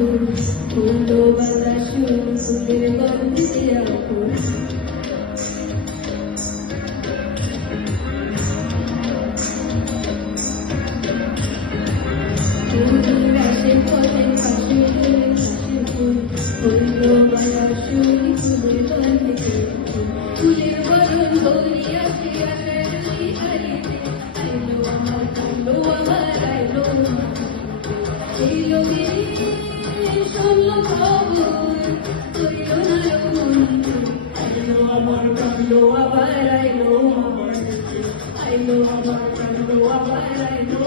ফুলো বাতাস ফুলের গন্ধে আকুল রাশের পথে পাশে ফুল ফুলো বাতাস ফুলের গন্ধে ফুলের বরণ ধরিয়াছে আকাশে হারিতে আইলো আমার কালো আমার আইলো এলো শোনো খবর কইলো না মনকে আইলো আমার কালো আবার আইলো আইলো আমার কালো আবার আইলো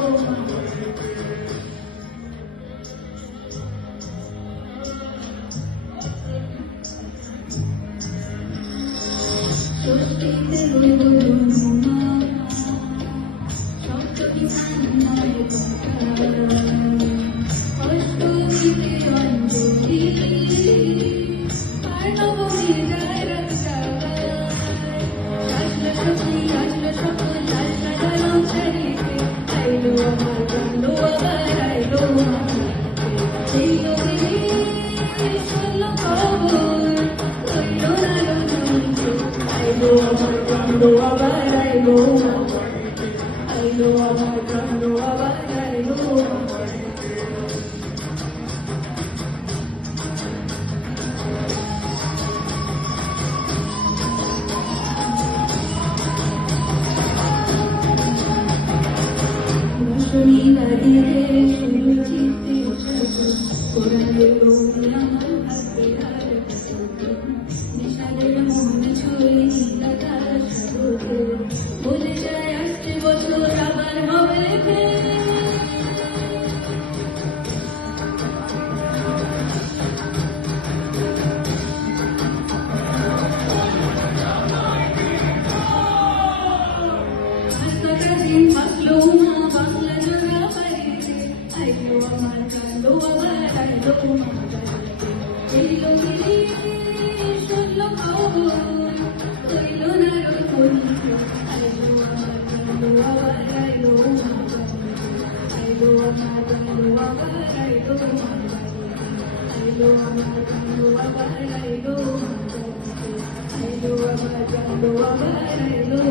সত্যিতে রইল শব্দ বিছানায় অষ্টমীতে অঞ্জলি আর নবমী রাত আসলো সখী আসলো সকল লাল সাজানো শাড়িতে আইলো আমার কালো আবার আইলো শোনো খবর কইলো না আইলো আমার কালো আবার আইলো আইলো আমার কালো আবার আইলো শনিবারিতে শুনেছিতে কোরআনের রঙে আমার হাতে আর বিশালের মনে ছুঁয়ে নীলাকার সাগরে বলে যায় আসছে বছর আবার হবে হাসলো মা বাংলা জোড়া বাড়িতে আইলো আমার কালো আবার আইলো এলো শোনো খবর কইলো না আইলো আমার কালো আবার আইলো আইলো আমার কালো আবার আইলো আইলো আমার কালো আবার আইলো আইলো আমার কালো আবার আইলো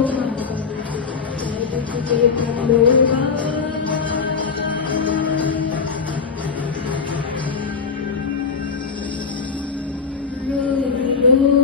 Lord,